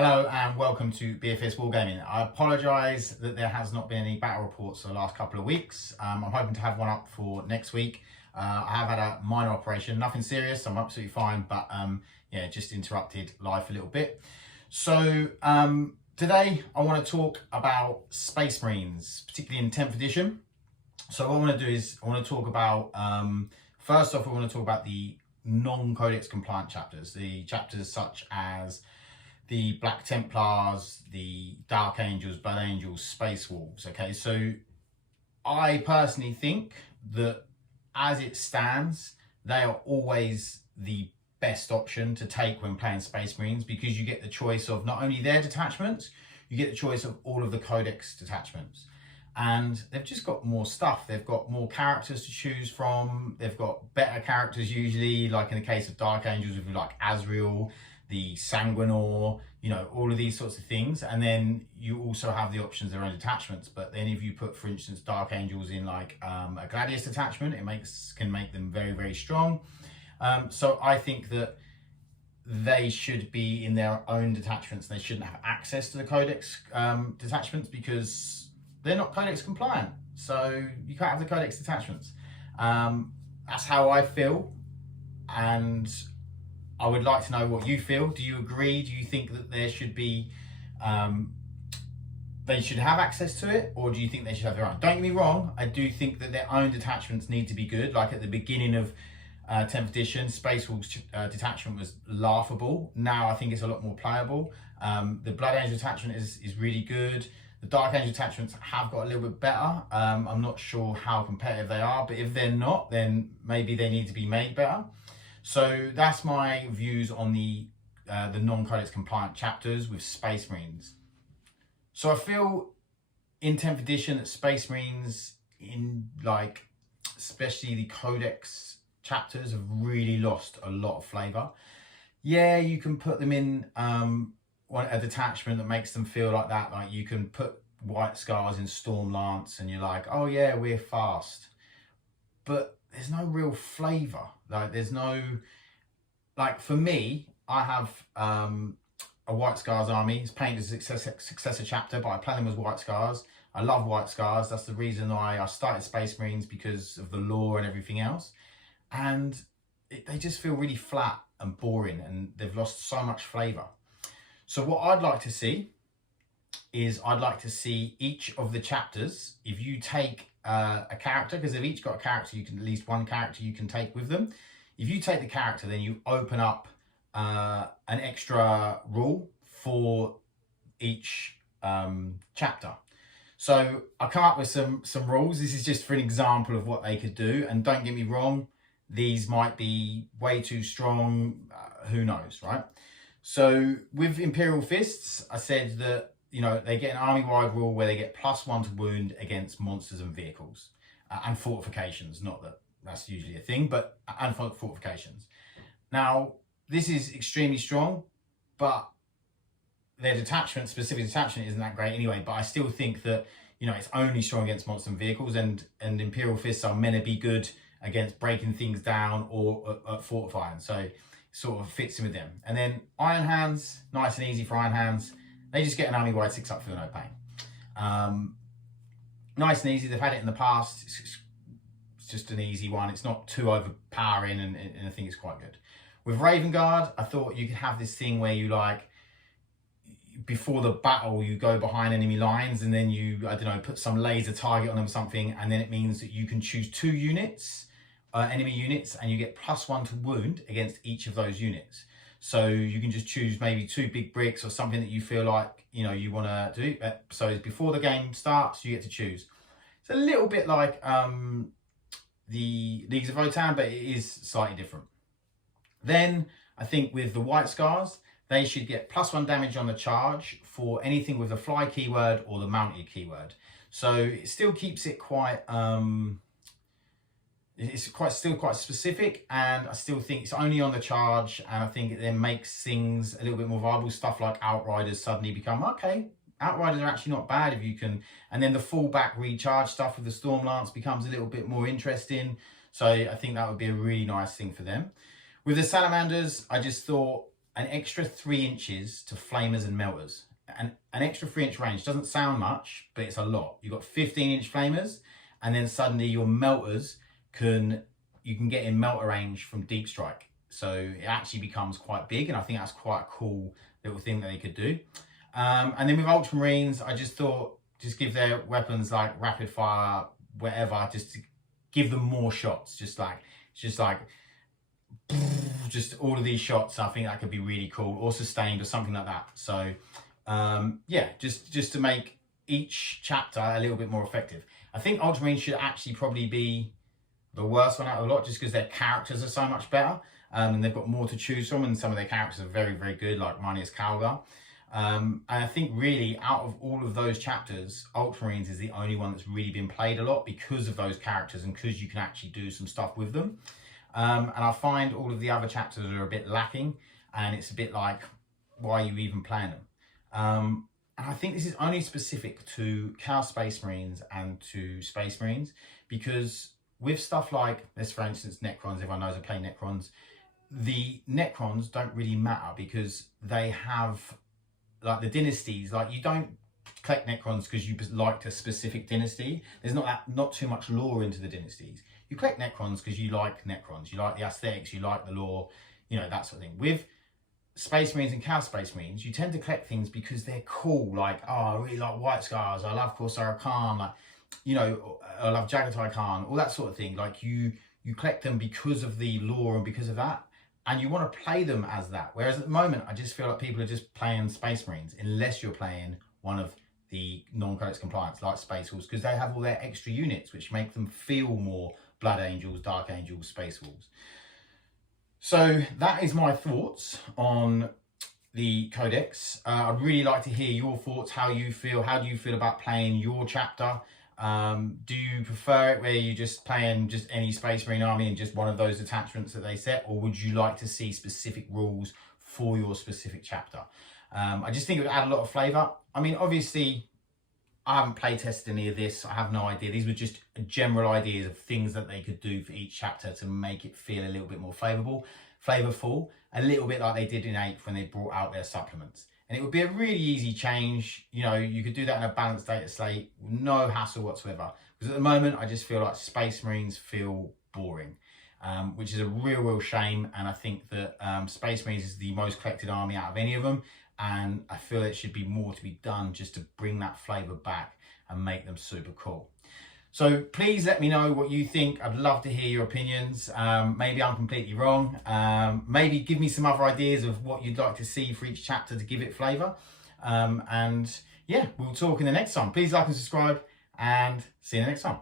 Hello and welcome to BFS Wargaming. I apologise that there has not been any battle reports for the last couple of weeks. I'm hoping to have one up for next week. I have had a minor operation, nothing serious, I'm absolutely fine, but yeah, just interrupted life a little bit. So today I want to talk about Space Marines, particularly in 10th edition. So what I want to do is I want to talk about, first off, I want to talk about the non-codex compliant chapters, the chapters such as the Black Templars, the Dark Angels, Blood Angels, Space Wolves. Okay, so I personally think that as it stands, they are always the best option to take when playing Space Marines, because you get the choice of not only their detachments, you get the choice of all of the Codex detachments. And they've just got more stuff. They've got more characters to choose from. They've got better characters usually, like in the case of Dark Angels, if you like Azrael, the Sanguinor, you know, all of these sorts of things. And then you also have the options of their own detachments. But then if you put, for instance, Dark Angels in like a Gladius detachment, it can make them very, very strong. So I think that they should be in their own detachments. They shouldn't have access to the Codex detachments because they're not Codex compliant. So you can't have the Codex detachments. That's how I feel. And I would like to know what you feel. Do you agree? Do you think that there should be, they should have access to it, or do you think they should have their own? Don't get me wrong, I do think that their own detachments need to be good. Like at the beginning of 10th edition, Space Wolves detachment was laughable. Now I think it's a lot more playable. The Blood Angel detachment is really good. The Dark Angel detachments have got a little bit better. I'm not sure how competitive they are, but if they're not, then maybe they need to be made better. So that's my views on the non-codex compliant chapters with Space Marines. So I feel in 10th edition that Space Marines, in like especially the codex chapters, have really lost a lot of flavour. Yeah, you can put them in a detachment that makes them feel like that. Like you can put White Scars in Storm Lance and you're like, oh yeah, we're fast. But there's no real flavour. Like there's no, like for me, I have a White Scars army. It's painted as a successor chapter, but I play them as White Scars. I love White Scars. That's the reason why I started Space Marines, because of the lore and everything else. And they just feel really flat and boring, and they've lost so much flavour. So what I'd like to see is I'd like to see each of the chapters, if you take a character, because they've each got a character, you can at least one character you can take with them. If you take the character, then you open up an extra rule for each chapter. So I come up with some rules. This is just for an example of what they could do. And don't get me wrong, these might be way too strong. Who knows, right? So with Imperial Fists, I said that, you know, they get an army-wide rule where they get +1 to wound against monsters and vehicles and fortifications. Not that that's usually a thing, but and fortifications. Now, this is extremely strong, but their detachment, specific detachment, isn't that great anyway. But I still think that, you know, it's only strong against monsters and vehicles, and Imperial Fists are meant to be good against breaking things down or fortifying. So it sort of fits in with them. And then Iron Hands, nice and easy for Iron Hands. They just get an army-wide 6-up for no pain. Nice and easy. They've had it in the past. It's just an easy one. It's not too overpowering, and I think it's quite good. With Raven Guard, I thought you could have this thing where you, like, before the battle, you go behind enemy lines and then you, I don't know, put some laser target on them or something, and then it means that you can choose 2 units, enemy units, and you get +1 to wound against each of those units. So you can just choose maybe 2 big bricks or something that you feel like, you know, you want to do. So before the game starts, you get to choose. It's a little bit like the Leagues of Votann, but it is slightly different. Then I think with the White Scars, they should get +1 damage on the charge for anything with the fly keyword or the mounted keyword. So it still keeps it quite still quite specific, and I still think it's only on the charge, and I think it then makes things a little bit more viable. Stuff like Outriders suddenly become, okay, Outriders are actually not bad if you can, and then the fallback recharge stuff with the Storm Lance becomes a little bit more interesting. So I think that would be a really nice thing for them. With the Salamanders, I just thought an extra 3 inches to flamers and melters. And an extra 3-inch range doesn't sound much, but it's a lot. You've got 15-inch flamers, and then suddenly your melters you can get in melter range from deep strike. So it actually becomes quite big, and I think that's quite a cool little thing that they could do. And then with Ultramarines, I just thought, just give their weapons like rapid fire, whatever, just to give them more shots. Just all of these shots. I think that could be really cool, or sustained or something like that. So yeah, just to make each chapter a little bit more effective. I think Ultramarines should actually probably be the worst one out of the lot, just because their characters are so much better, and they've got more to choose from, and some of their characters are very, very good, like Manius Calgar. And I think really out of all of those chapters, Ultramarines is the only one that's really been played a lot because of those characters and because you can actually do some stuff with them. And I find all of the other chapters are a bit lacking, and it's a bit like, why are you even playing them? And I think this is only specific to Chaos Space Marines and to Space Marines, because with stuff like this, for instance, Necrons, everyone knows I play Necrons. The Necrons don't really matter because they have, like, the dynasties. Like, you don't collect Necrons because you liked a specific dynasty. There's not too much lore into the dynasties. You collect Necrons because you like Necrons. You like the aesthetics, you like the lore, you know, that sort of thing. With Space Marines and Chaos Space Marines, you tend to collect things because they're cool. Like, oh, I really like White Scars. I love Corsair Khan. Like, you know, I love Jagatai Khan. All that sort of thing. Like, you collect them because of the lore and because of that. And you want to play them as that. Whereas at the moment, I just feel like people are just playing Space Marines, unless you're playing one of the non-codex compliance, like Space Wolves, because they have all their extra units, which make them feel more Blood Angels, Dark Angels, Space Wolves. So that is my thoughts on the Codex. I'd really like to hear your thoughts, how you feel. How do you feel about playing your chapter? Do you prefer it where you're just playing just any Space Marine army and just one of those attachments that they set, or would you like to see specific rules for your specific chapter? I just think it would add a lot of flavour. I mean, obviously, I haven't play tested any of this. I have no idea. These were just general ideas of things that they could do for each chapter to make it feel a little bit more flavourful, a little bit like they did in 8th when they brought out their supplements. And it would be a really easy change. You know, you could do that in a balanced data slate, no hassle whatsoever. Because at the moment, I just feel like Space Marines feel boring, which is a real shame. And I think that Space Marines is the most collected army out of any of them. And I feel it should be more to be done just to bring that flavour back and make them super cool. So please let me know what you think. I'd love to hear your opinions. Maybe I'm completely wrong. Maybe give me some other ideas of what you'd like to see for each chapter to give it flavour. And yeah, we'll talk in the next one. Please like and subscribe, and see you in the next one.